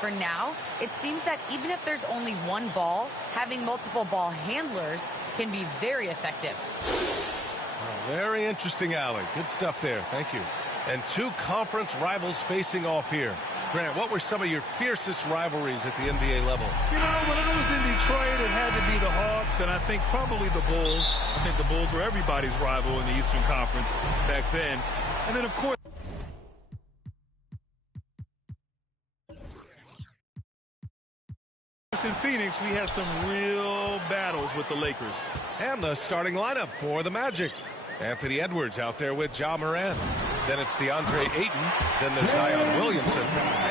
for now, it seems that even if there's only one ball, having multiple ball handlers can be very effective. Very interesting, Alec. Good stuff there. Thank you. And two conference rivals facing off here. Grant, what were some of your fiercest rivalries at the NBA level? You know, when I was in Detroit, it had to be the Hawks, and I think probably the Bulls. I think the Bulls were everybody's rival in the Eastern Conference back then. And then, of course, in Phoenix, we had some real battles with the Lakers. And the starting lineup for the Magic. Anthony Edwards out there with Ja Morant. Then it's DeAndre Ayton. Then there's Zion Williamson.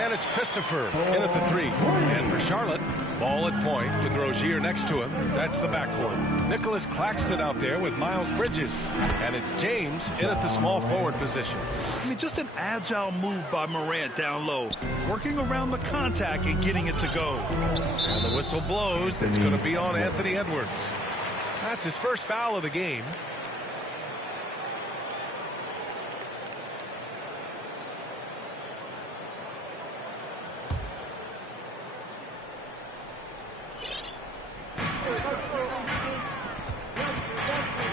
And it's Christopher in at the 3. And for Charlotte, Ball at point with Rozier next to him. That's the backcourt. Nicholas Claxton out there with Miles Bridges. And it's James in at the small forward position. I mean, just an agile move by Morant down low. Working around the contact and getting it to go. And the whistle blows. It's going to be on Anthony Edwards. That's his first foul of the game.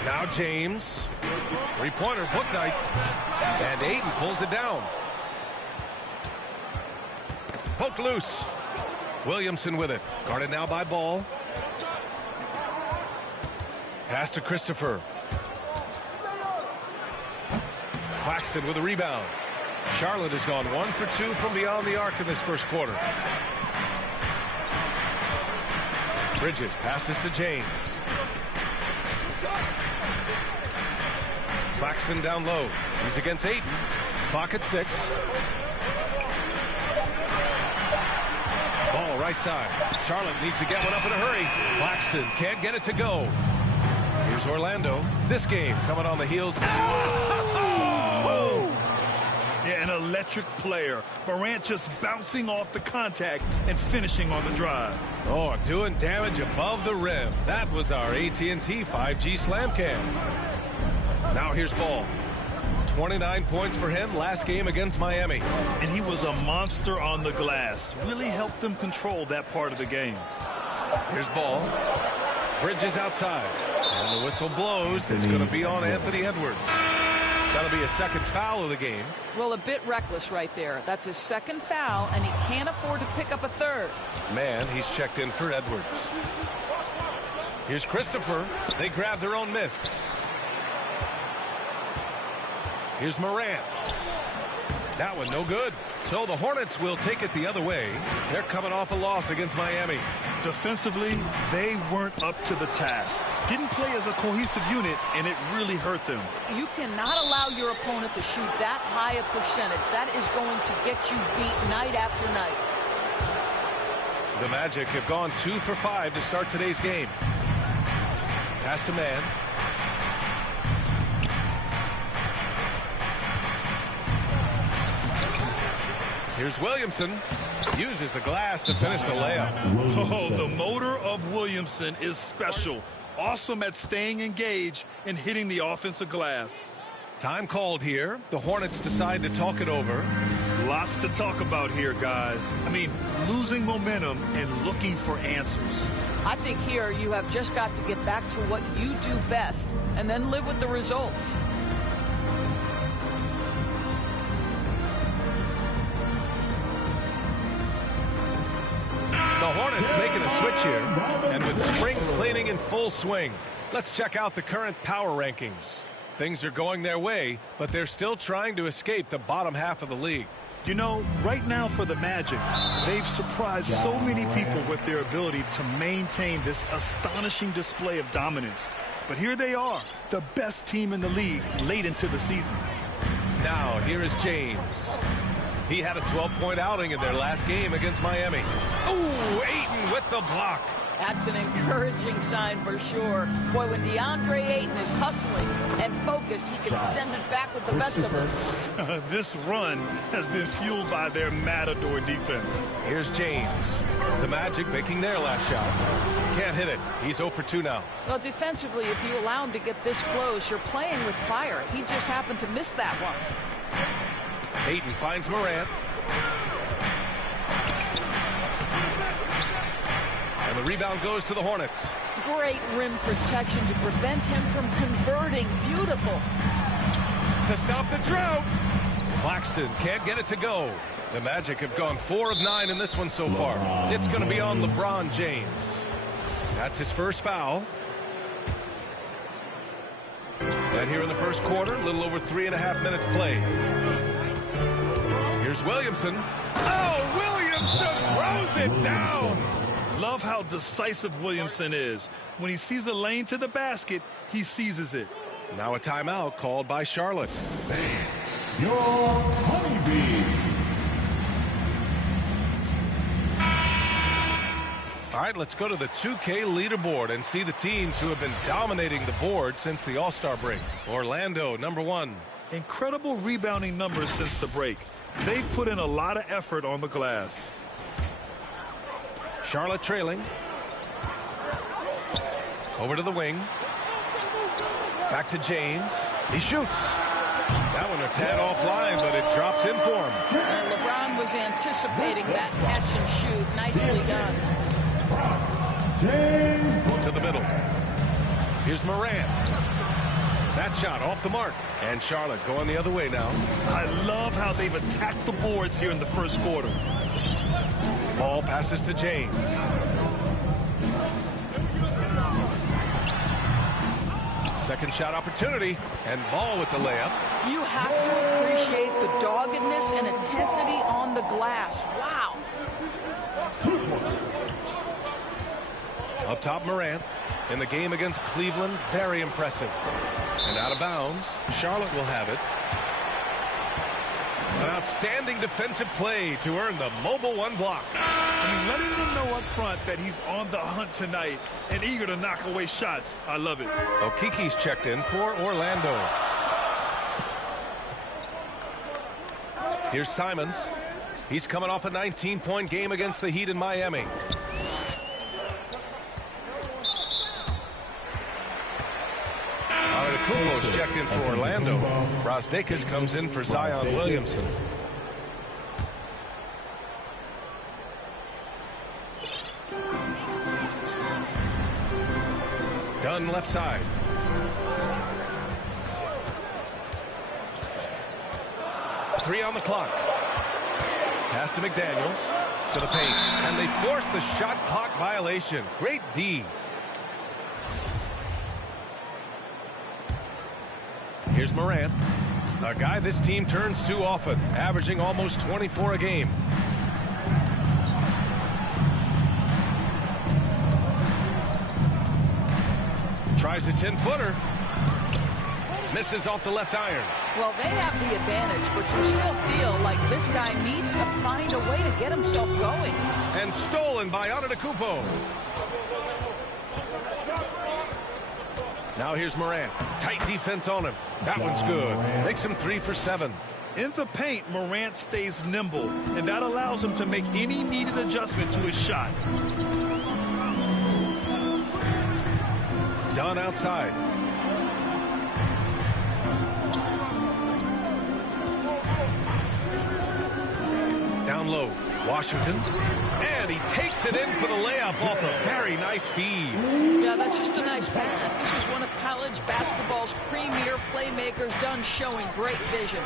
Now James, three-pointer, book night, and Ayton pulls it down. Poked loose. Williamson with it, guarded now by Ball. Pass to Christopher. Claxton with a rebound. Charlotte has gone 1 for 2 from beyond the arc in this first quarter. Bridges passes to James. Claxton down low. He's against Ayton. Clock at 6. Ball right side. Charlotte needs to get one up in a hurry. Claxton can't get it to go. Here's Orlando. This game coming on the heels. Yeah, an electric player. Morant just bouncing off the contact and finishing on the drive. Oh, doing damage above the rim. That was our AT&T 5G slam cam. Now here's Ball. 29 points for him last game against Miami. And he was a monster on the glass. Really helped them control that part of the game. Here's Ball. Bridges outside. And the whistle blows. It's going to be on Anthony Edwards. That'll be a second foul of the game. Well, a bit reckless right there. That's his second foul, and he can't afford to pick up a third. Man, he's checked in for Edwards. Here's Christopher. They grab their own miss. Here's Morant. That one no good. So the Hornets will take it the other way. They're coming off a loss against Miami. Defensively, they weren't up to the task. Didn't play as a cohesive unit, and it really hurt them. You cannot allow your opponent to shoot that high a percentage. That is going to get you beat night after night. The Magic have gone 2 for 5 to start today's game. Pass to man. Here's Williamson. Uses the glass to finish the layup. Oh, the motor of Williamson is special. Awesome at staying engaged and hitting the offensive glass. Time called here. The Hornets decide to talk it over. Lots to talk about here, guys. I mean, losing momentum and looking for answers. I think here you have just got to get back to what you do best and then live with the results. The Hornets making a switch here, and with spring cleaning in full swing, let's check out the current power rankings. Things are going their way, but they're still trying to escape the bottom half of the league. You know, right now for the Magic, they've surprised so many people with their ability to maintain this astonishing display of dominance. But here they are, the best team in the league late into the season. Now, here is James. He had a 12-point outing in their last game against Miami. Ooh, Ayton with the block. That's an encouraging sign for sure. Boy, when DeAndre Ayton is hustling and focused, he can send it back with the best of them. This run has been fueled by their Matador defense. Here's James. The Magic making their last shot. Can't hit it. He's 0 for 2 now. Well, defensively, if you allow him to get this close, you're playing with fire. He just happened to miss that one. Ayton finds Morant. rebound goes to the Hornets. Great rim protection to prevent him from converting. Beautiful. To stop the drought. Claxton can't get it to go. The Magic have gone 4 of 9 in this one so far. It's going to be on LeBron James. That's his first foul. And here in the first quarter, a little over 3.5 minutes played. Here's Williamson. Oh, Williamson throws it down. Love how decisive Williamson is. When he sees a lane to the basket, he seizes it. Now a timeout called by Charlotte. Your honeybee. All right, let's go to the 2K leaderboard and see the teams who have been dominating the board since the All-Star break. Orlando, #1. Incredible rebounding numbers since the break. They've put in a lot of effort on the glass. Charlotte trailing. Over to the wing. Back to James. He shoots. That one a tad offline, but it drops in for him. And LeBron was anticipating that catch and shoot. Nicely done. To the middle. Here's Morant. That shot off the mark. And Charlotte going the other way now. I love how they've attacked the boards here in the first quarter. Ball passes to James. Second shot opportunity. And Ball with the layup. You have to appreciate the doggedness and intensity on the glass. Wow. Up top, Morant. In the game against Cleveland, very impressive. And out of bounds, Charlotte will have it. An outstanding defensive play to earn the mobile 1 block. I mean, letting them know up front that he's on the hunt tonight and eager to knock away shots. I love it. Okiki's checked in for Orlando. Here's Simons. He's coming off a 19-point game against the Heat in Miami. Kubo's checked in for Orlando. Brasdeikis comes in for Zion Williamson. Dunn left side. Three on the clock. Pass to McDaniels. To the paint. And they force the shot clock violation. Great D. Here's Morant, a guy this team turns to often, averaging almost 24 a game. Tries a 10-footer. Misses off the left iron. Well, they have the advantage, but you still feel like this guy needs to find a way to get himself going. And stolen by Antetokounmpo. Now here's Morant. Tight defense on him. That one's good. Makes him 3 for 7. In the paint, Morant stays nimble, and that allows him to make any needed adjustment to his shot. Dunn outside. Down low. Washington. And he takes it in for the layup off a very nice feed. Yeah, that's just a nice pass. This was one of college basketball's premier playmakers. Dunn showing great vision.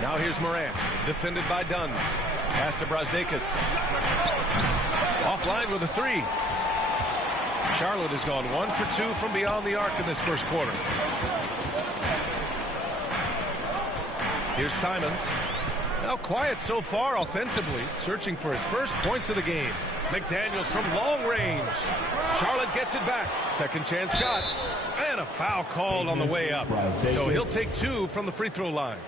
Now here's Morant, defended by Dunn. Pass to Brasdeikis. Offline with a 3. Charlotte has gone 1 for 2 from beyond the arc in this first quarter. Here's Simons. Now quiet so far offensively, searching for his first points of the game. McDaniels from long range. Charlotte gets it back. Second chance shot. And a foul called on the way up. So he'll take 2 from the free throw line.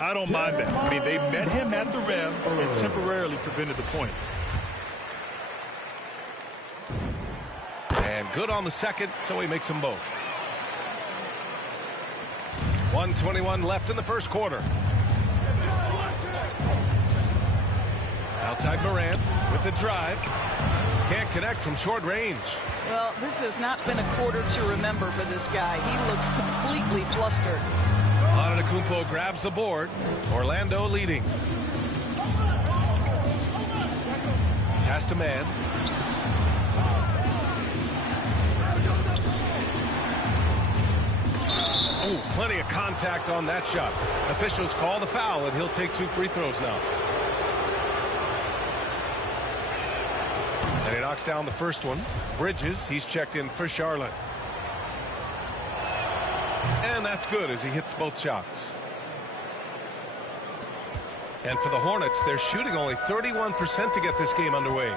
I don't mind that. I mean, they met him at the rim and temporarily prevented the points. And good on the second, so he makes them both. 1:21 left in the first quarter. Outside Morant with the drive. Can't connect from short range. Well, this has not been a quarter to remember for this guy. He looks completely flustered. Antetokounmpo grabs the board. Orlando leading. Pass to man. Oh, plenty of contact on that shot. Officials call the foul, and he'll take 2 free throws now. And he knocks down the first one. Bridges, he's checked in for Charlotte. And that's good as he hits both shots. And for the Hornets, they're shooting only 31% to get this game underway.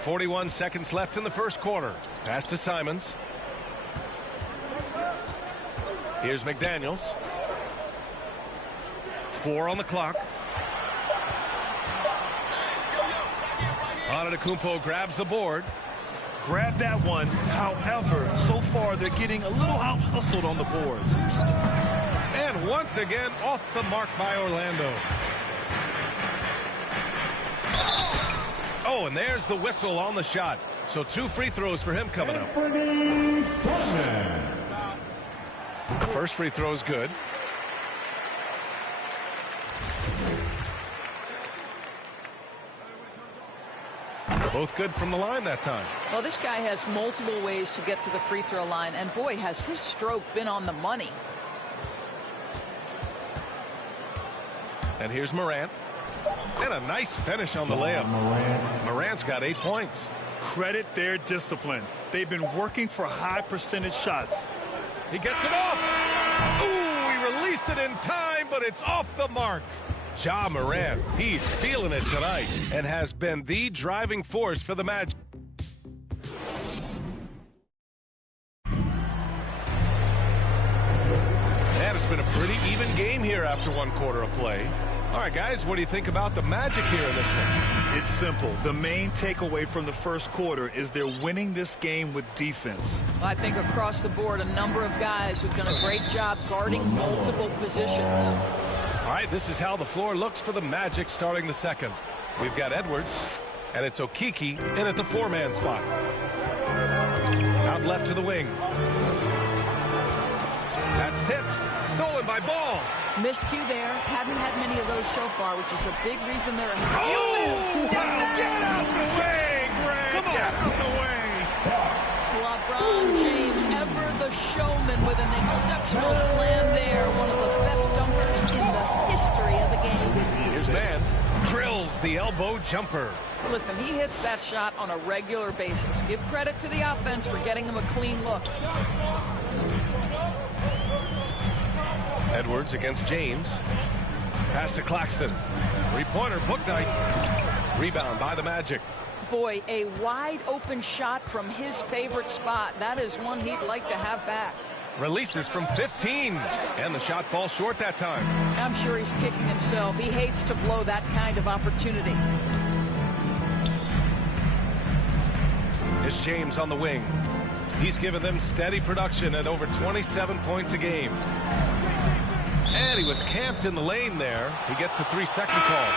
41 seconds left in the first quarter. Pass to Simons. Here's McDaniels. 4 on the clock. Antetokounmpo grabs the board. Grab that one. However, so far they're getting a little out-hustled on the boards. And once again, off the mark by Orlando. Oh, and there's the whistle on the shot. So 2 free throws for him coming up. The first free throw is good. Both good from the line that time. Well, this guy has multiple ways to get to the free throw line, and boy, has his stroke been on the money. And here's Morant. And a nice finish on the layup. Morant's got 8 points. Credit their discipline. They've been working for high percentage shots. He gets it off. Ooh, he released it in time, but it's off the mark. Ja Morant, he's feeling it tonight and has been the driving force for the Magic. And it's been a pretty even game here after 1 quarter of play. All right, guys, what do you think about the Magic here in this one? It's simple. The main takeaway from the first quarter is they're winning this game with defense. I think across the board, a number of guys who've done a great job guarding multiple positions. All right, this is how the floor looks for the Magic starting the second. We've got Edwards, and it's Okeke in at the 4-man spot. Out left to the wing. That's tipped. Stolen by Ball. Miscue there. Haven't had many of those so far, which is a big reason they're ahead. Oh! Get out the way, Greg! Come on. Get out the way! LeBron James, ever the showman, with an exceptional slam there. One of the best dunkers in the history of the game. His man drills the elbow jumper. Listen, he hits that shot on a regular basis. Give credit to the offense for getting him a clean look. Edwards against James. Pass to Claxton. 3-pointer, Bouknight. Rebound by the Magic. Boy, a wide open shot from his favorite spot. That is one he'd like to have back. Releases from 15. And the shot falls short that time. I'm sure he's kicking himself. He hates to blow that kind of opportunity. It's James on the wing. He's given them steady production at over 27 points a game. And he was camped in the lane there. He gets a 3-second call.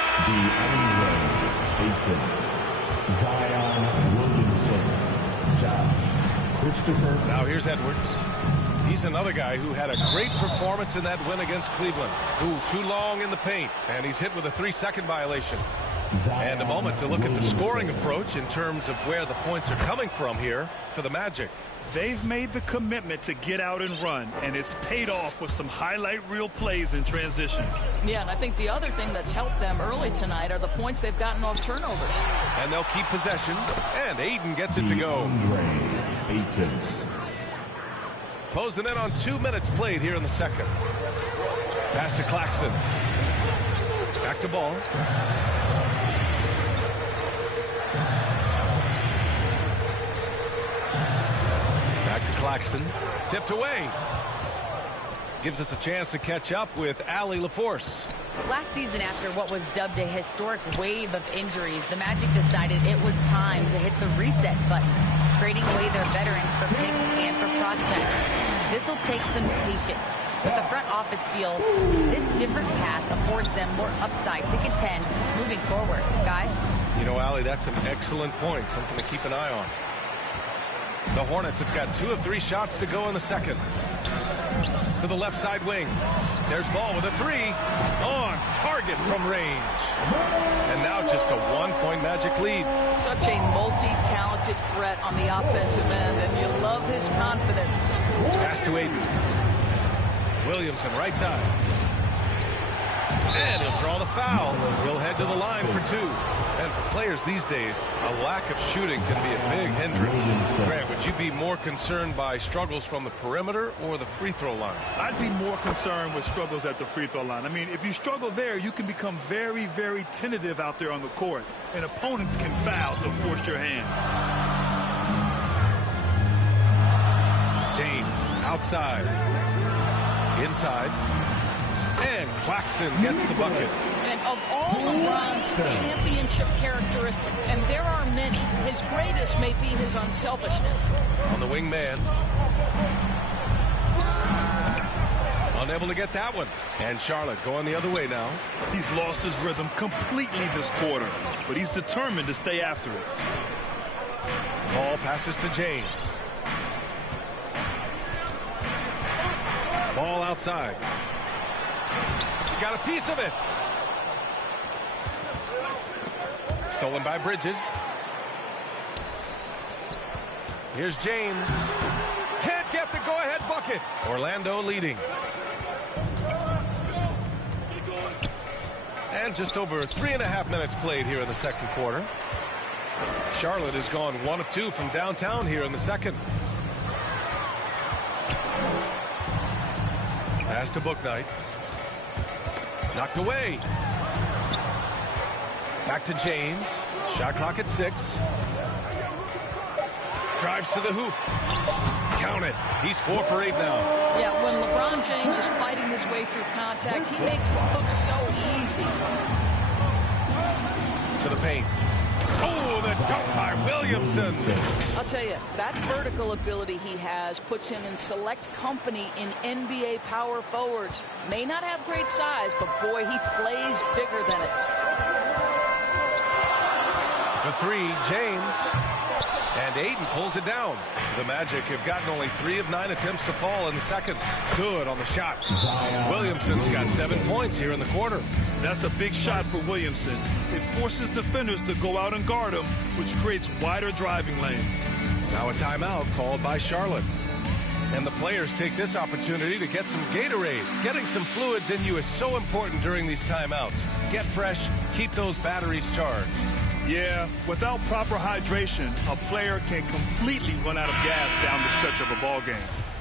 Zion Williamson, Josh Christopher. Now here's Edwards. He's another guy who had a great performance in that win against Cleveland. Too long in the paint, and he's hit with a 3-second violation. And a moment to look at the scoring approach in terms of where the points are coming from here for the Magic. They've made the commitment to get out and run, and it's paid off with some highlight reel plays in transition. Yeah, and I think the other thing that's helped them early tonight are the points they've gotten off turnovers. And they'll keep possession, and Ayton gets it to go. Closing in on 2 minutes played here in the second. Pass to Claxton. Back to Ball. Back to Claxton. Tipped away. Gives us a chance to catch up with Allie LaForce. Last season, after what was dubbed a historic wave of injuries, the Magic decided it was time to hit the reset button, trading away their veterans for picks and for prospects. This will take some patience, but the front office feels this different path affords them more upside to contend moving forward. Guys? You know, Allie, that's an excellent point. Something to keep an eye on. The Hornets have got 2 of 3 shots to go in the second. To the left side wing. There's Ball with a 3. On target from range. And now just a 1-point Magic lead. Such a multi-talented threat on the offensive end, and you love his confidence. Pass to Aiden. Williamson, right side. And he'll draw the foul. He'll head to the line for 2. And for players these days, a lack of shooting can be a big hindrance. Grant, would you be more concerned by struggles from the perimeter or the free throw line? I'd be more concerned with struggles at the free throw line. I mean, if you struggle there, you can become very, very tentative out there on the court. And opponents can foul to force your hand. James, outside. Inside. And Claxton gets the bucket. And of all LeBron's championship characteristics, and there are many, his greatest may be his unselfishness. On the wing man. Unable to get that one. And Charlotte going the other way now. He's lost his rhythm completely this quarter, but he's determined to stay after it. Ball passes to James. Ball outside. Got a piece of it. Stolen by Bridges. Here's James. Can't get the go-ahead bucket. Orlando leading. And just over 3.5 minutes played here in the second quarter. Charlotte has gone 1 of 2 from downtown here in the second. Pass to Bouknight. Knocked away. Back to James. Shot clock at 6. Drives to the hoop. Count it. He's 4 for 8 now. Yeah, when LeBron James is fighting his way through contact, he makes it look so easy. To the paint. Oh, the dunk by Williamson. I'll tell you, that vertical ability he has puts him in select company in NBA power forwards. May not have great size, but boy, he plays bigger than it. The 3, James. And Aiden pulls it down. The Magic have gotten only 3 of 9 attempts to fall in the second. Good on the shot. Williamson's got 7 points here in the quarter. That's a big shot for Williamson. It forces defenders to go out and guard him, which creates wider driving lanes. Now a timeout called by Charlotte. And the players take this opportunity to get some Gatorade. Getting some fluids in you is so important during these timeouts. Get fresh, keep those batteries charged. Yeah, without proper hydration, a player can completely run out of gas down the stretch of a ball game.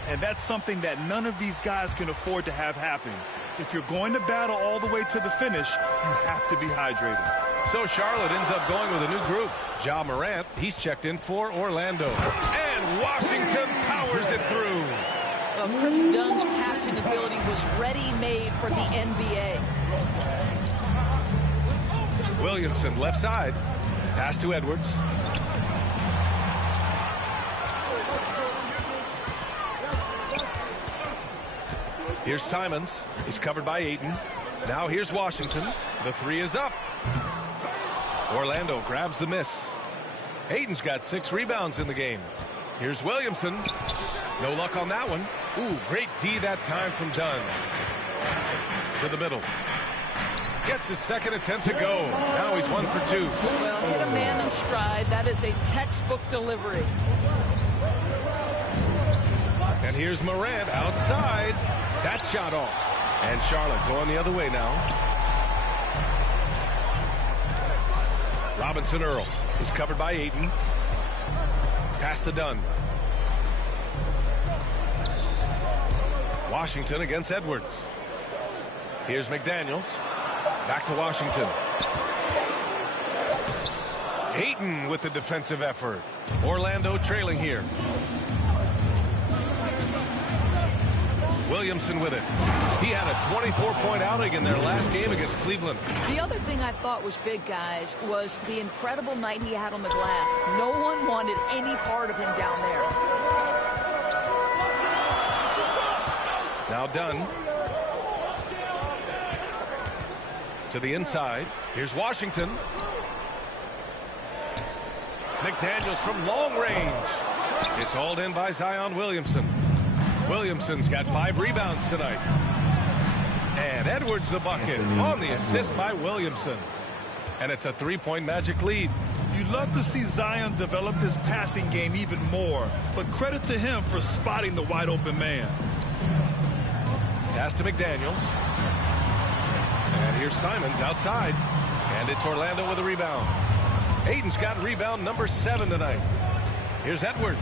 And that's something that none of these guys can afford to have happen. If you're going to battle all the way to the finish, you have to be hydrated. So Charlotte ends up going with a new group. Ja Morant, he's checked in for Orlando. And Washington powers it through. Well, Chris Dunn's passing ability was ready-made for the NBA. Williamson, left side. Pass to Edwards. Here's Simons. He's covered by Ayton. Now here's Washington. The 3 is up. Orlando grabs the miss. Ayton's got 6 rebounds in the game. Here's Williamson. No luck on that one. Ooh, great D that time from Dunn. To the middle. Gets his second attempt to go. Now he's 1 for 2. Well, hit a man in stride. That is a textbook delivery. And here's Morant outside. That shot off. And Charlotte going the other way now. Robinson Earl is covered by Ayton. Pass to Dunn. Washington against Edwards. Here's McDaniels. Back to Washington. Ayton with the defensive effort. Orlando trailing here. Williamson with it. He had a 24-point outing in their last game against Cleveland. The other thing I thought was big, guys, was the incredible night he had on the glass. No one wanted any part of him down there. Now Dunn. To the inside. Here's Washington. McDaniels from long range. It's hauled in by Zion Williamson. Williamson's got 5 rebounds tonight. And Edwards the bucket on the assist by Williamson. And it's a 3-point Magic lead. You'd love to see Zion develop his passing game even more, but credit to him for spotting the wide open man. Pass to McDaniels. And here's Simons outside. And it's Orlando with a rebound. Aiden's got rebound number 7 tonight. Here's Edwards.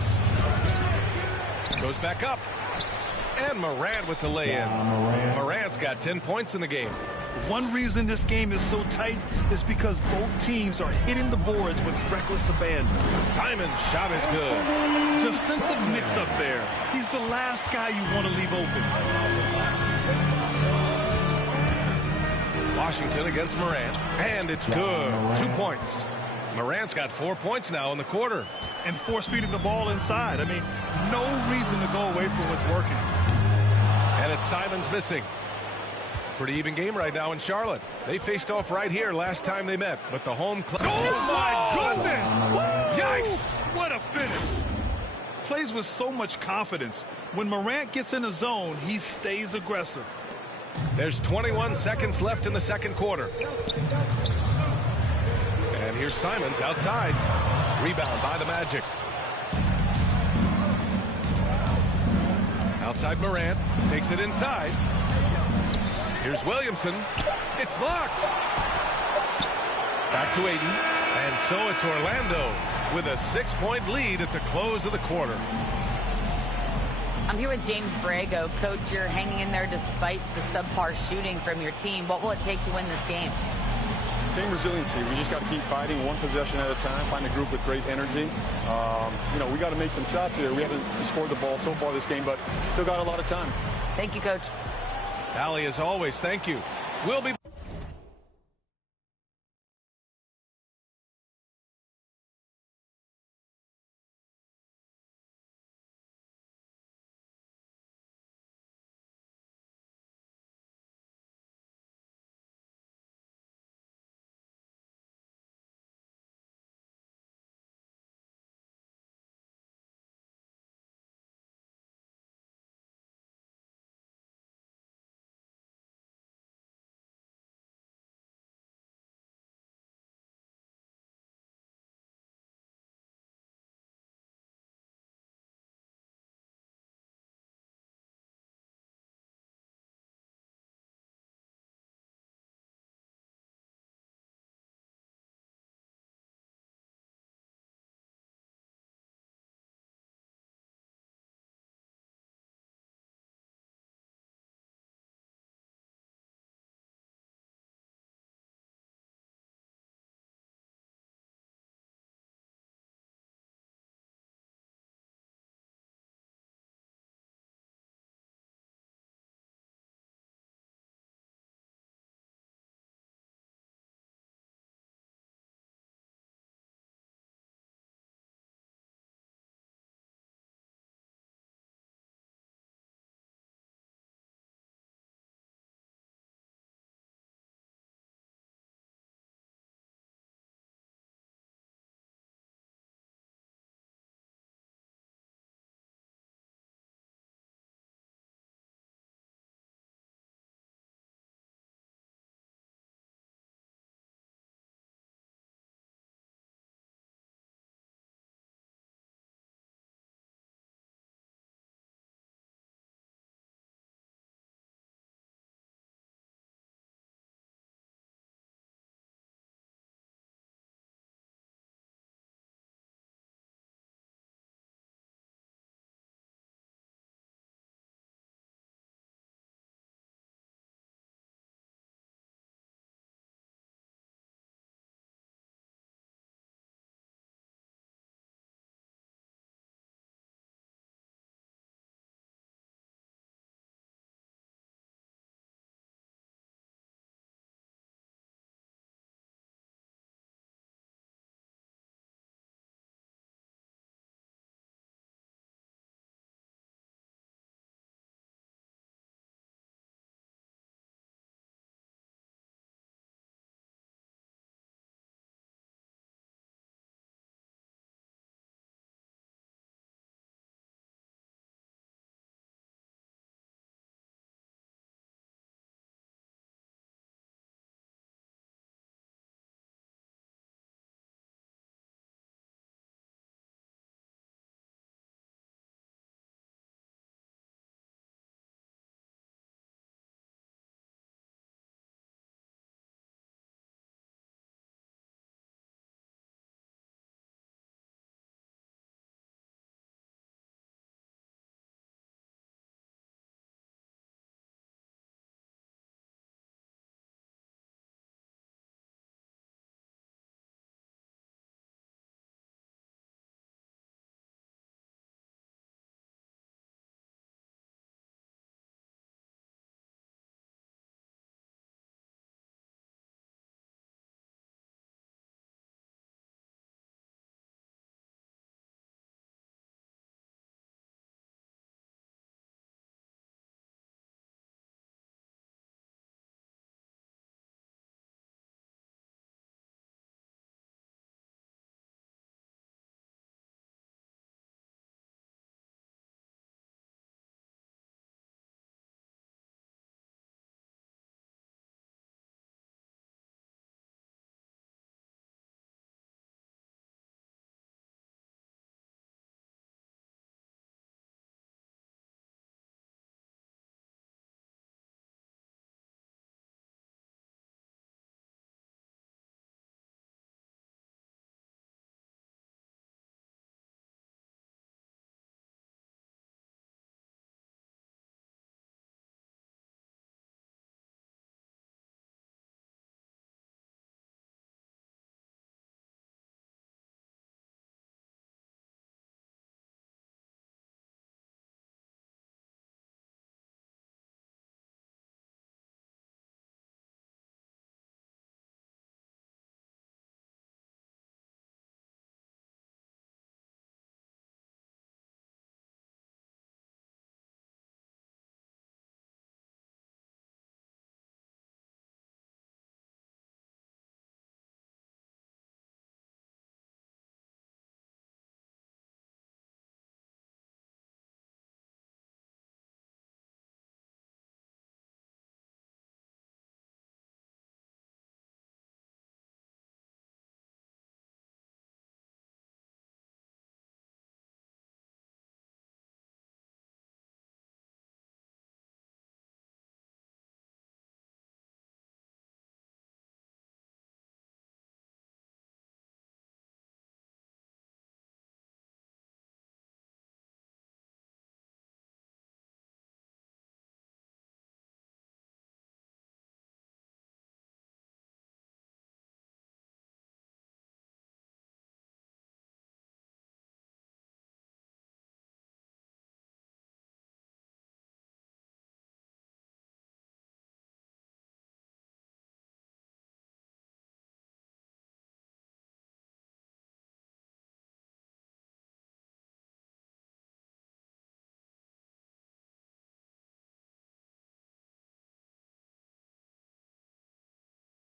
Goes back up. And Morant with the lay-in. Morant's got 10 points in the game. One reason this game is so tight is because both teams are hitting the boards with reckless abandon. Simon's shot is good. Defensive mix-up there. He's the last guy you want to leave open. Washington against Morant. And it's good. 2 points. Morant's got 4 points now in the quarter. And force-feeding the ball inside. I mean, no reason to go away from what's working. And it's Simons missing. Pretty even game right now in Charlotte. They faced off right here last time they met, but the home club. Oh my goodness! Yikes! What a finish! Plays with so much confidence. When Morant gets in the zone, he stays aggressive. There's 21 seconds left in the second quarter. And here's Simons outside. Rebound by the Magic. Outside Morant. Takes it inside. Here's Williamson. It's blocked. Back to Aiden. And so it's Orlando with a 6-point lead at the close of the quarter. I'm here with James Borrego. Coach, you're hanging in there despite the subpar shooting from your team. What will it take to win this game? Same resiliency. We just got to keep fighting one possession at a time, find a group with great energy. We got to make some shots here. We haven't scored the ball so far this game, but still got a lot of time. Thank you, Coach. Allie, as always, thank you. We'll be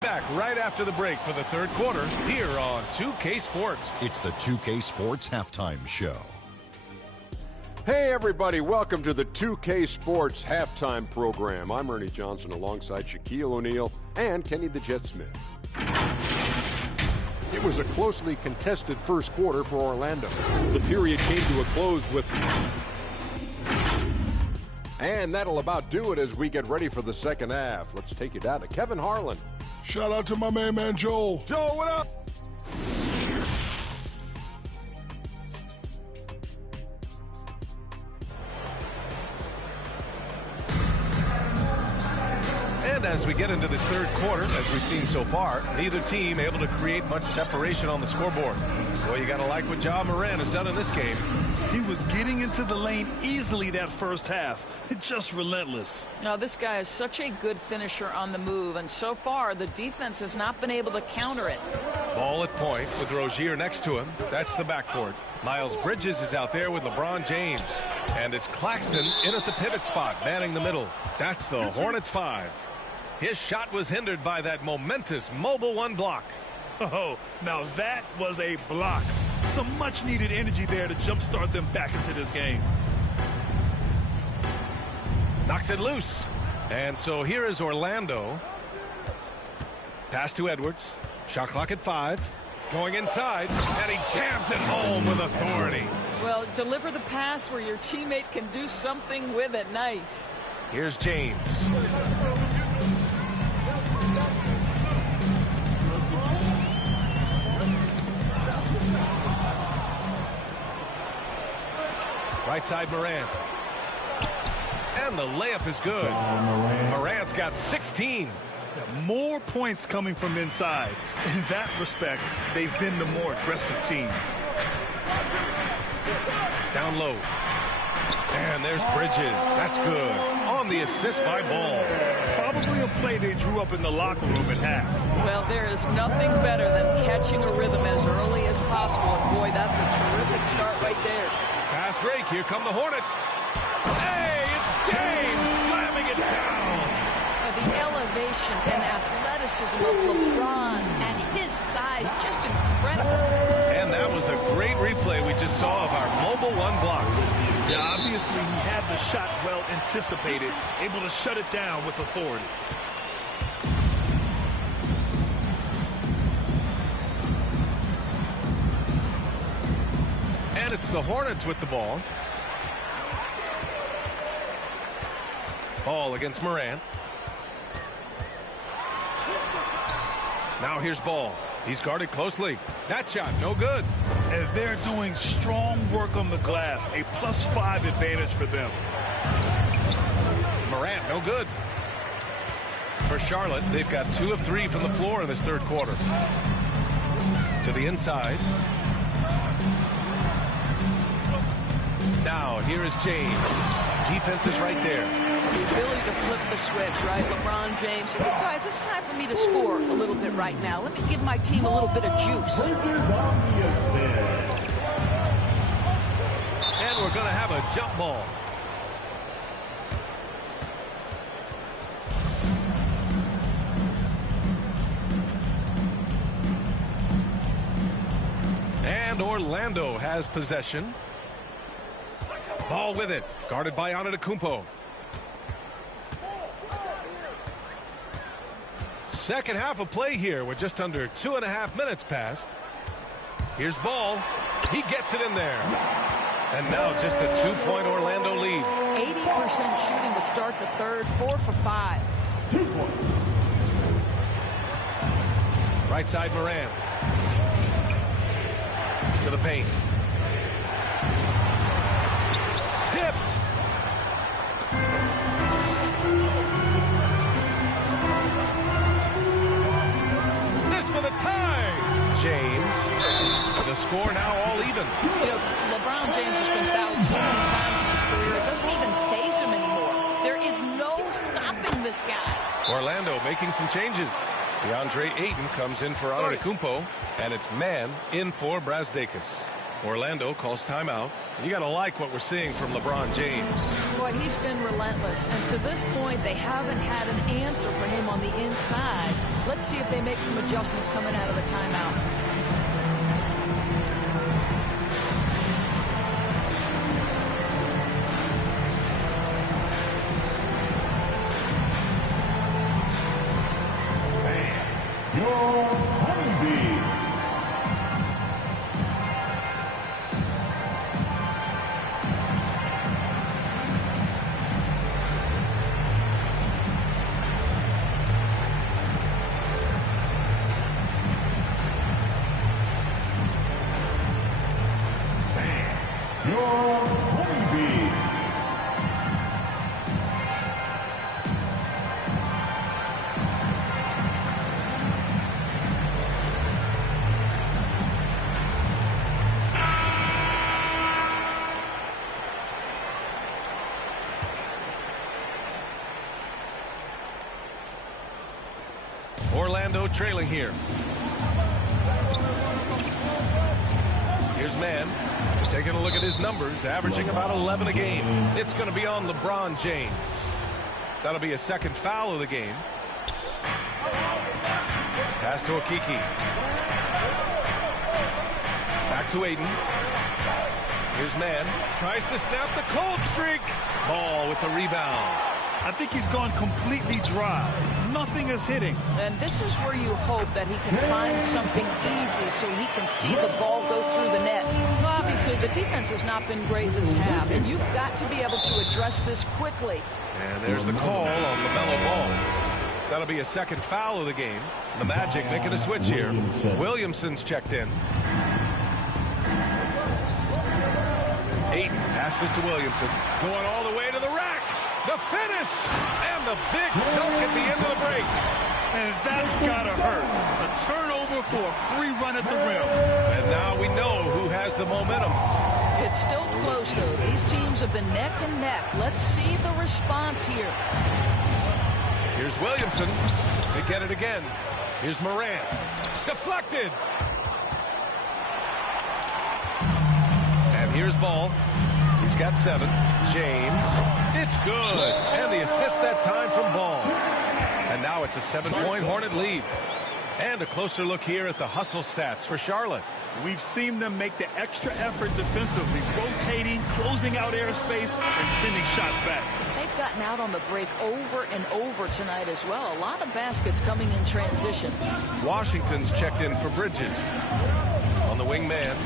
back right after the break for the third quarter here on 2K Sports. It's the 2K Sports Halftime Show. Hey, everybody. Welcome to the 2K Sports Halftime Program. I'm Ernie Johnson alongside Shaquille O'Neal and Kenny the Jet Smith. It was a closely contested first quarter for Orlando. The period came to a close with... And that'll about do it as we get ready for the second half. Let's take you down to Kevin Harlan. Shout out to my man Joel. Joel, what up? And as we get into this third quarter, as we've seen so far, neither team able to create much separation on the scoreboard. Boy, you got to like what Ja Morant has done in this game. He was getting into the lane easily that first half. It's just relentless. Now, this guy is such a good finisher on the move, and so far the defense has not been able to counter it. Ball at point with Rozier next to him. That's the backcourt. Miles Bridges is out there with LeBron James. And it's Claxton in at the pivot spot, manning the middle. That's the Hornets 5. His shot was hindered by that momentous mobile one block. Oh, now that was a block. Some much-needed energy there to jumpstart them back into this game. Knocks it loose. And so here is Orlando. Pass to Edwards. Shot clock at 5. Going inside. And he jams it home with authority. Well, deliver the pass where your teammate can do something with it. Nice. Here's James. Right side Morant. And the layup is good. Morant's got 16. More points coming from inside. In that respect, they've been the more aggressive team. Down low. And there's Bridges. That's good. On the assist by Ball. Probably a play they drew up in the locker room at half. Well, there is nothing better than catching a rhythm as early as possible. And boy, that's a terrific start right there. Fast break. Here come the Hornets. Hey, it's James slamming it down. The elevation and athleticism of LeBron at his size, just incredible. And that was a great replay we just saw of our mobile one block. Yeah, obviously he had the shot well anticipated, able to shut it down with authority. And it's the Hornets with the ball. Ball against Morant. Now here's Ball. He's guarded closely. That shot, no good. And they're doing strong work on the glass. A +5 advantage for them. Morant, no good. For Charlotte, they've got 2 of 3 from the floor in this third quarter. To the inside. Now, here is James. Defense is right there. The ability to flip the switch, right? LeBron James, he decides it's time for me to score a little bit right now. Let me give my team a little bit of juice. And we're going to have a jump ball. And Orlando has possession. Ball with it. Guarded by Antetokounmpo. Second half of play here with just under 2.5 minutes passed. Here's Ball. He gets it in there. And now just a 2-point Orlando lead. 80% shooting to start the third. 4 for 5. 2 points. Right side Morant. To the paint. Tipped. This for the tie. James. The score now all even. You know, LeBron James has been fouled so many times in his career, it doesn't even faze him anymore. There is no stopping this guy. Orlando making some changes. DeAndre Ayton comes in for Antetokounmpo, and it's man in for Brazdakis. Orlando calls timeout. You got to like what we're seeing from LeBron James. Boy, he's been relentless, and to this point, they haven't had an answer for him on the inside. Let's see if they make some adjustments coming out of the timeout. Orlando trailing here. Here's Mann. Taking a look at his numbers, averaging about 11 a game. It's going to be on LeBron James. That'll be a second foul of the game. Pass to Okiki. Back to Aiden. Here's Mann. Tries to snap the cold streak. Ball with the rebound. I think he's gone completely dry. Nothing is hitting. And this is where you hope that he can find something easy so he can see the ball go through the net. Obviously, the defense has not been great this half, and you've got to be able to address this quickly. And there's the call on LaMelo Ball. That'll be a second foul of the game. The Magic making a switch here. Williamson's checked in. Ayton passes to Williamson. Going all the way to the rack. The finish. And the big dunk at the end of the break. And that's got to hurt. A turnover for a free run at the rim. And now we know who has the momentum. It's still close, though. These teams have been neck and neck. Let's see the response here. Here's Williamson. They get it again. Here's Morant. Deflected. And here's Ball. He's got 7. James. It's good. And the assist that time from Ball. And now it's a 7-point Hornet lead. And a closer look here at the hustle stats for Charlotte. We've seen them make the extra effort defensively, rotating, closing out airspace, and sending shots back. They've gotten out on the break over and over tonight as well. A lot of baskets coming in transition. Washington's checked in for Bridges. On the wing man.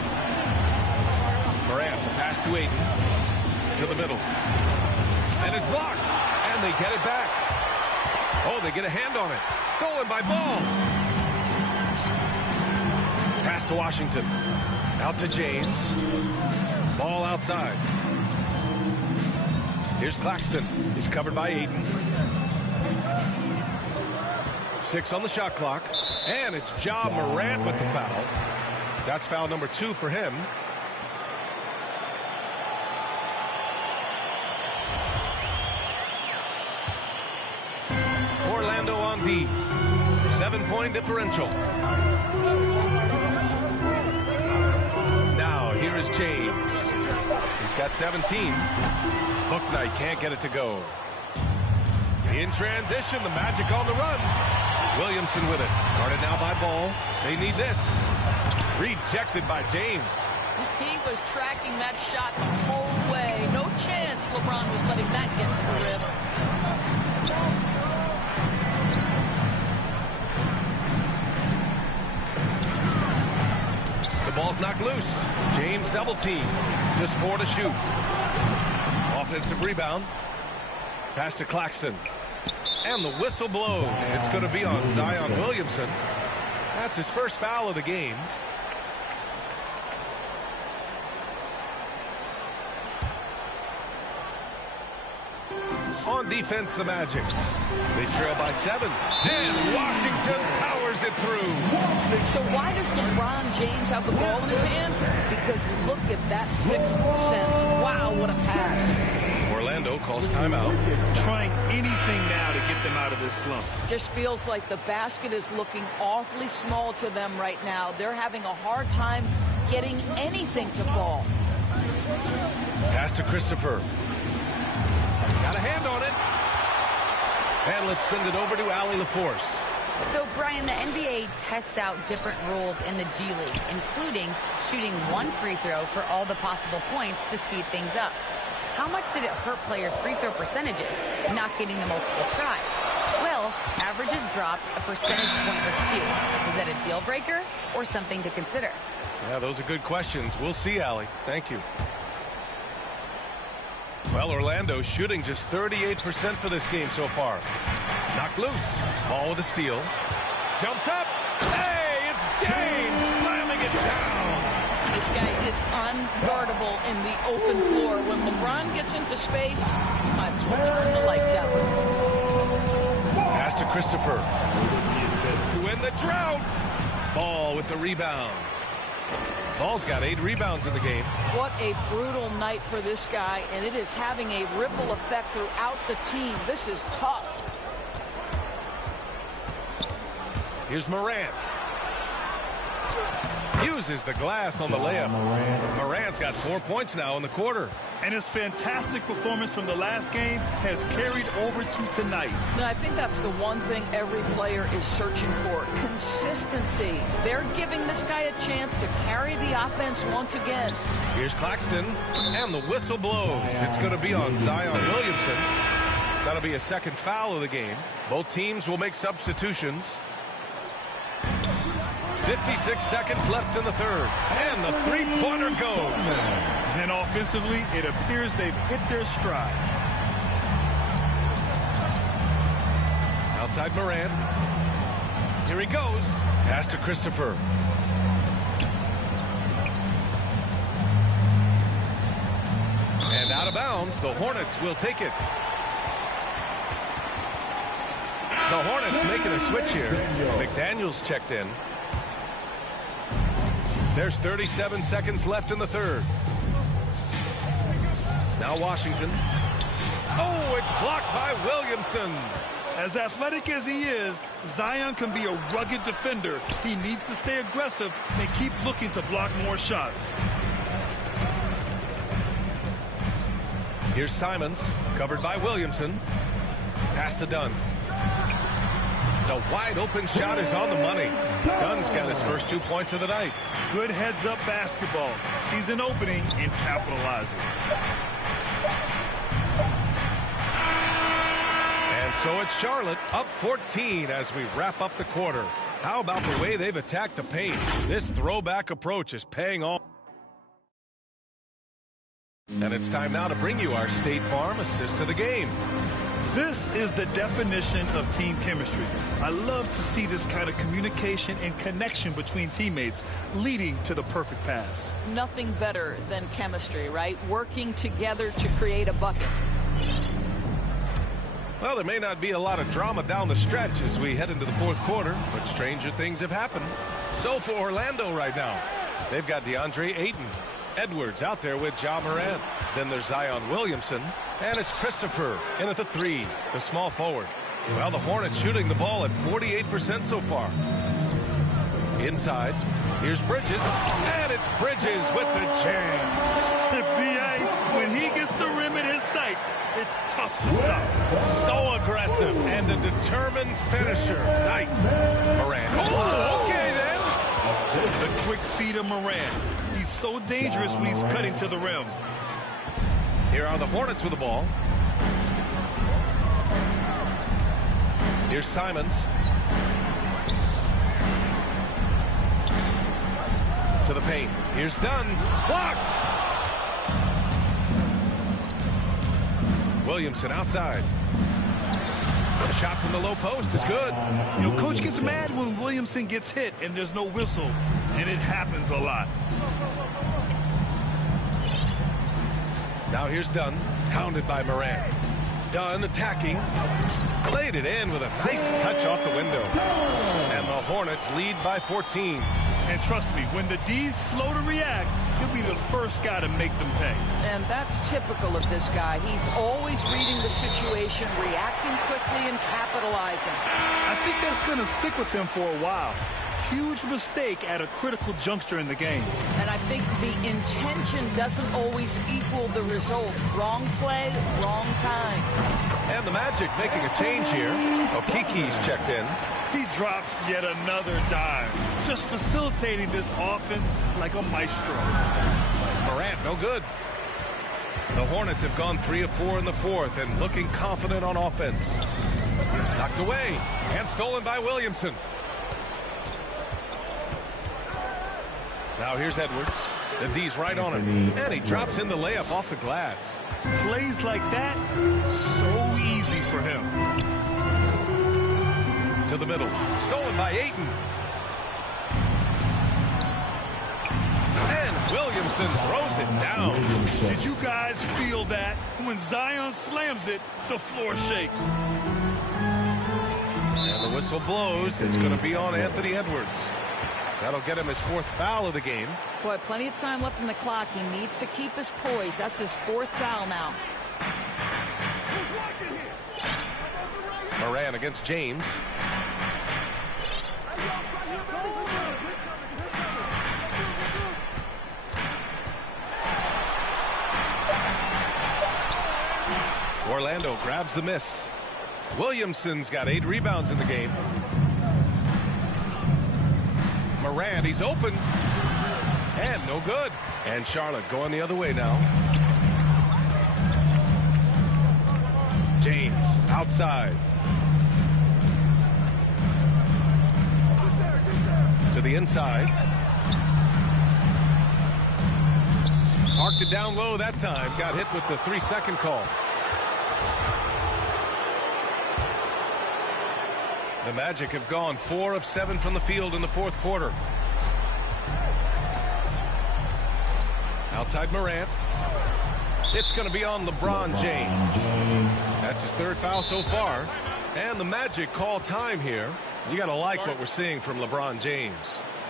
Morant, the pass to Ayton. To the middle. And it's blocked. And they get it back. Oh, they get a hand on it. Stolen by Ball. Pass to Washington. Out to James. Ball outside. Here's Claxton. He's covered by Ayton. 6 on the shot clock. And it's Ja Morant with the foul. That's foul number 2 for him. Orlando on D. 7-point differential. Now here is James. He's got 17. Hook Knight can't get it to go. In transition, the Magic on the run. Williamson with it. Guarded now by Ball. They need this. Rejected by James. He was tracking that shot the whole way. No chance LeBron was letting that get to the rim. The ball's knocked loose. James double team. Just 4 to shoot. Offensive rebound. Pass to Claxton. And the whistle blows. It's going to be on Zion Williamson. That's his first foul of the game. On defense, the Magic. They trail by 7. And Washington powers it through. So why does LeBron James have the ball in his hands? Because look at that 6th sense. Wow, what a pass. Orlando calls timeout. Trying anything now to get them out of this slump. Just feels like the basket is looking awfully small to them right now. They're having a hard time getting anything to fall. Pass to Christopher. Got a hand on it. And let's send it over to Allie LaForce. So, Brian, the NBA tests out different rules in the G League, including shooting one free throw for all the possible points to speed things up. How much did it hurt players' free throw percentages, not getting the multiple tries? Well, averages dropped a percentage point or two. Is that a deal breaker or something to consider? Yeah, those are good questions. We'll see, Allie. Thank you. Well, Orlando shooting just 38% for this game so far. Knocked loose. Ball with a steal. Jumps up. Hey, it's James slamming it down. This guy is unguardable in the open floor. When LeBron gets into space, might as well turn the lights out. Pass to Christopher. To win the drought. Ball with the rebound. Ball's got 8 rebounds in the game. What a brutal night for this guy, and it is having a ripple effect throughout the team. This is tough. Here's Morant. Uses the glass on the layup. Morant's got 4 points now in the quarter. And his fantastic performance from the last game has carried over to tonight. And I think that's the one thing every player is searching for. Consistency. They're giving this guy a chance to carry the offense once again. Here's Claxton, and the whistle blows. It's going to be on Zion Williamson. That'll be a second foul of the game. Both teams will make substitutions. 56 seconds left in the third, and the three-pointer goes. And offensively, it appears they've hit their stride. Outside Morant. Here he goes. Pass to Christopher. And out of bounds, the Hornets will take it. The Hornets making a switch here. McDaniels checked in. There's 37 seconds left in the third. Now Washington. Oh, it's blocked by Williamson. As athletic as he is, Zion can be a rugged defender. He needs to stay aggressive and keep looking to block more shots. Here's Simons, covered by Williamson. Pass to Dunn. The wide open shot is on the money. Dunn's got his first 2 points of the night. Good heads-up basketball. Sees an opening and capitalizes. And so it's Charlotte up 14 as we wrap up the quarter. How about the way they've attacked the paint? This throwback approach is paying off. And it's time now to bring you our State Farm assist to the game. This is the definition of team chemistry. I love to see this kind of communication and connection between teammates leading to the perfect pass. Nothing better than chemistry, right? Working together to create a bucket. Well, there may not be a lot of drama down the stretch as we head into the fourth quarter, but stranger things have happened. So for Orlando right now, they've got DeAndre Ayton. Edwards out there with Ja Morant. Then there's Zion Williamson. And it's Christopher in at the 3, the small forward. Well, the Hornets shooting the ball at 48% so far. Inside, here's Bridges. And it's Bridges with the jam. B.A., when he gets the rim in his sights, it's tough to stop. So aggressive and a determined finisher. Nice. Morant. Oh, okay then. The quick feed of Morant. He's so dangerous when he's cutting to the rim. Here are the Hornets with the ball. Here's Simons. To the paint. Here's Dunn. Blocked! Williamson outside. A shot from the low post is good. You know, Coach gets mad when Williamson gets hit and there's no whistle, and it happens a lot. Now here's Dunn, hounded by Morant. Dunn attacking. Laid it in with a nice touch off the window. And the Hornets lead by 14. And trust me, when the D's slow to react, he'll be the first guy to make them pay. And that's typical of this guy. He's always reading the situation, reacting quickly and capitalizing. I think that's going to stick with him for a while. Huge mistake at a critical juncture in the game. And I think the intention doesn't always equal the result. Wrong play, wrong time. And the Magic making a change here. Okiki's checked in. He drops yet another dime, just facilitating this offense like a maestro. Morant, no good. The Hornets have gone 3 of 4 in the fourth and looking confident on offense. Knocked away and stolen by Williamson. Now here's Edwards. The D's right on him. And he drops in the layup off the glass. Plays like that, so easy for him. To the middle. Stolen by Ayton. And Williamson throws it down. Did you guys feel that? When Zion slams it, the floor shakes. And the whistle blows. It's going to be on Anthony Edwards. That'll get him his 4th foul of the game. Boy, plenty of time left in the clock. He needs to keep his poise. That's his 4th foul now. Moran against James. Orlando grabs the miss. Williamson's got 8 rebounds in the game. Moran, he's open. And no good. And Charlotte going the other way now. James outside. To the inside. Marked it down low that time. Got hit with the 3-second call. The Magic have gone 4 of 7 from the field in the fourth quarter. Outside Morant. It's going to be on LeBron James. That's his 3rd foul so far. And the Magic call time here. You got to like what we're seeing from LeBron James.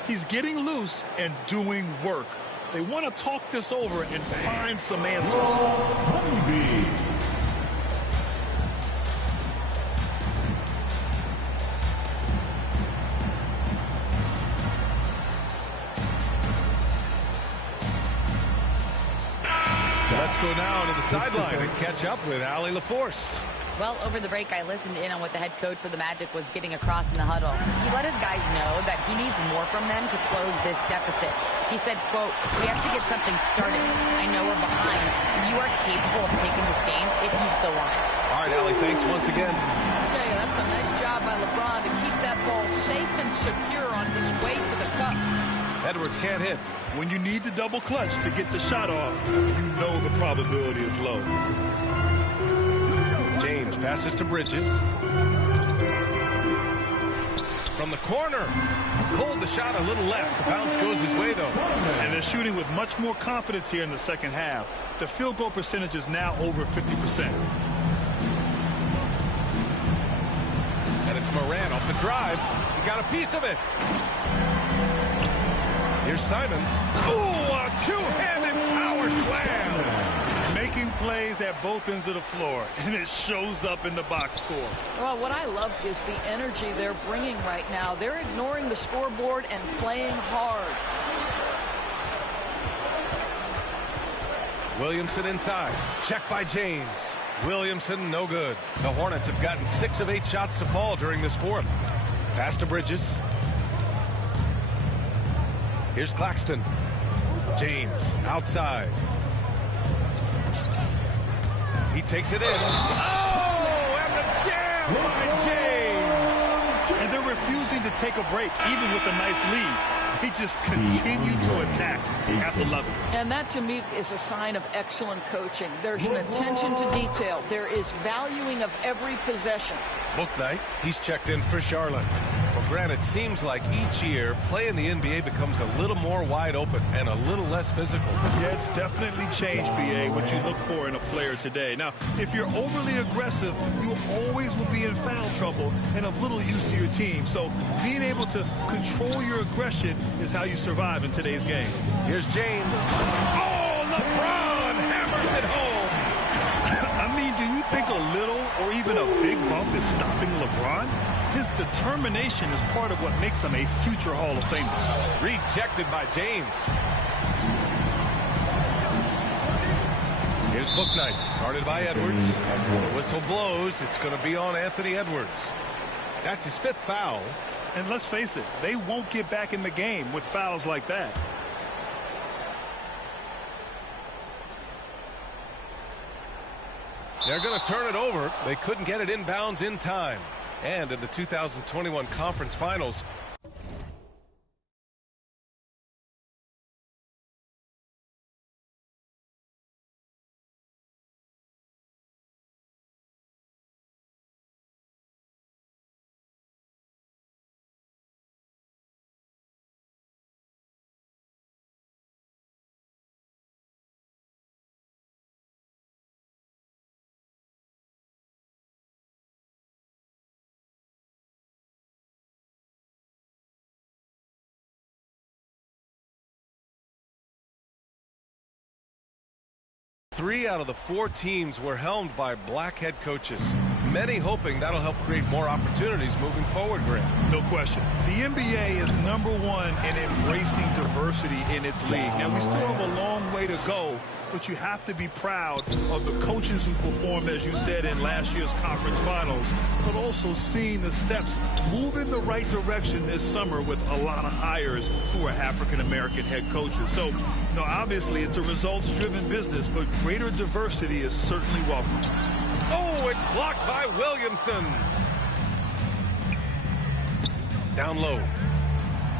He's getting loose and doing work. They want to talk this over and find some answers. Let's go now to the sideline and catch up with Allie LaForce. Well, over the break, I listened in on what the head coach for the Magic was getting across in the huddle. He let his guys know that he needs more from them to close this deficit. He said, quote, "We have to get something started. I know we're behind. You are capable of taking this game if you still want it." All right, Allie, thanks once again. I tell you, that's a nice job by LeBron to keep that ball safe and secure on his way to the cup. Edwards can't hit. When you need to double clutch to get the shot off, you know the probability is low. James passes to Bridges. From the corner. Pulled the shot a little left. The bounce goes his way, though. And they're shooting with much more confidence here in the second half. The field goal percentage is now over 50%. And it's Moran off the drive. He got a piece of it. Here's Simons. Ooh, a two-handed power slam. Making plays at both ends of the floor, and it shows up in the box score. Well, what I love is the energy they're bringing right now. They're ignoring the scoreboard and playing hard. Williamson inside. Check by James. Williamson, no good. The Hornets have gotten 6 of 8 shots to fall during this fourth. Pass to Bridges. Here's Claxton. James outside. He takes it in. Oh, and the jam by James. And they're refusing to take a break, even with a nice lead. They just continue to attack. You have to love it. And that, to me, is a sign of excellent coaching. There's an attention to detail. There is valuing of every possession. Booknight, he's checked in for Charlotte. Well, Grant, it seems like each year, play in the NBA becomes a little more wide open and a little less physical. Yeah, it's definitely changed, BA, what you look for in a player today. Now, if you're overly aggressive, you always will be in foul trouble and of little use to your team. So being able to control your aggression is how you survive in today's game. Here's James. Oh, LeBron hammers it home. I mean, do you think a little or even a big bump is stopping LeBron? His determination is part of what makes him a future Hall of Famer. Rejected by James. Here's Booknight, guarded by Edwards. The whistle blows. It's going to be on Anthony Edwards. That's his 5th foul. And let's face it, they won't get back in the game with fouls like that. They're going to turn it over. They couldn't get it inbounds in time. And in the 2021 conference finals, Three out of the 4 teams were helmed by black head coaches. Many hoping that'll help create more opportunities moving forward, Grant. No question. The NBA is #1 in embracing diversity in its league. Now, we still have a long way to go, but you have to be proud of the coaches who performed, as you said, in last year's conference finals, but also seeing the steps move in the right direction this summer with a lot of hires who are African-American head coaches. So, obviously, it's a results-driven business, but greater diversity is certainly welcome. Oh, it's blocked by Williamson. Down low.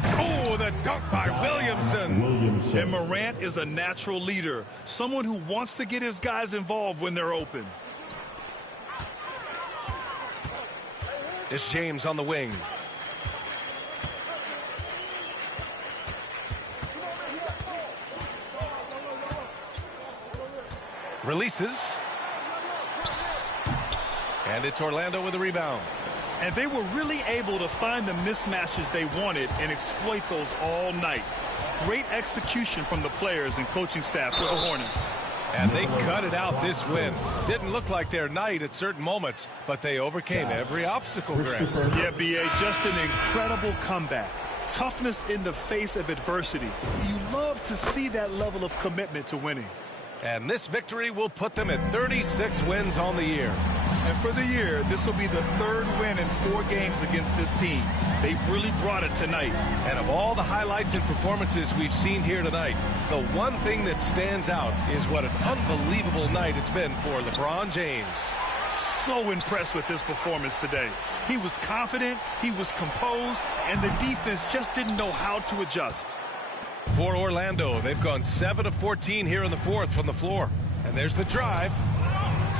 Oh, the dunk by Williamson. And Morant is a natural leader, someone who wants to get his guys involved when they're open. It's James on the wing. Releases. And it's Orlando with the rebound. And they were really able to find the mismatches they wanted and exploit those all night. Great execution from the players and coaching staff for the Hornets. And they cut it out this win. Didn't look like their night at certain moments, but they overcame every obstacle, Grant. Yeah, B.A., just an incredible comeback. Toughness in the face of adversity. You love to see that level of commitment to winning. And this victory will put them at 36 wins on the year. And for the year, this will be the 3rd win in 4 games against this team. They really brought it tonight. And of all the highlights and performances we've seen here tonight, the one thing that stands out is what an unbelievable night it's been for LeBron James. So impressed with his performance today. He was confident, he was composed, and the defense just didn't know how to adjust. For Orlando, they've gone 7 of 14 here in the 4th from the floor. And there's the drive.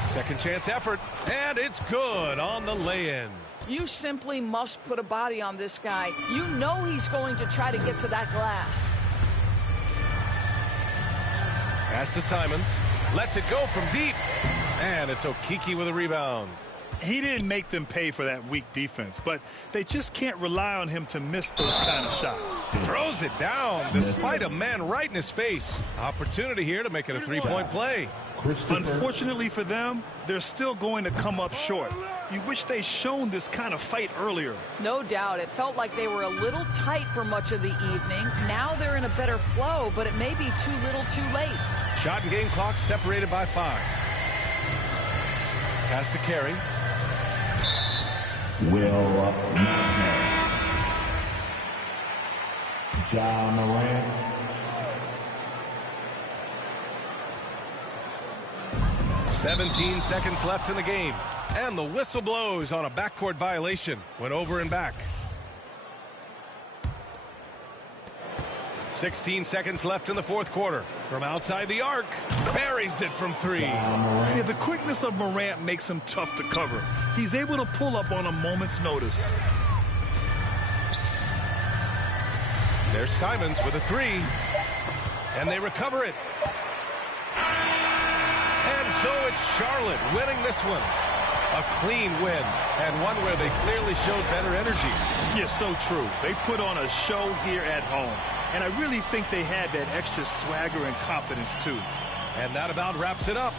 Second chance effort, and it's good on the lay-in. You simply must put a body on this guy. You know he's going to try to get to that glass. Pass to Simons. Lets it go from deep. And it's Okeke with a rebound. He didn't make them pay for that weak defense, but they just can't rely on him to miss those kind of shots. Throws it down despite a man right in his face. Opportunity here to make it a 3-point play. Unfortunately for them, they're still going to come up short. You wish they'd shown this kind of fight earlier. No doubt. It felt like they were a little tight for much of the evening. Now they're in a better flow, but it may be too little too late. Shot and game clock separated by 5. Pass to Carey. Will Ja Morant. 17 seconds left in the game. And the whistle blows on a backcourt violation. Went over and back. 16 seconds left in the 4th quarter. From outside the arc, buries it from 3. Yeah, the quickness of Morant makes him tough to cover. He's able to pull up on a moment's notice. There's Simons with a 3. And they recover it. And so it's Charlotte winning this one. A clean win, and one where they clearly showed better energy. Yeah, so true. They put on a show here at home. And I really think they had that extra swagger and confidence, too. And that about wraps it up.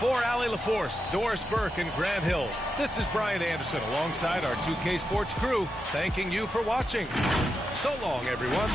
For Allie LaForce, Doris Burke, and Grant Hill, this is Brian Anderson alongside our 2K Sports crew, thanking you for watching. So long, everyone.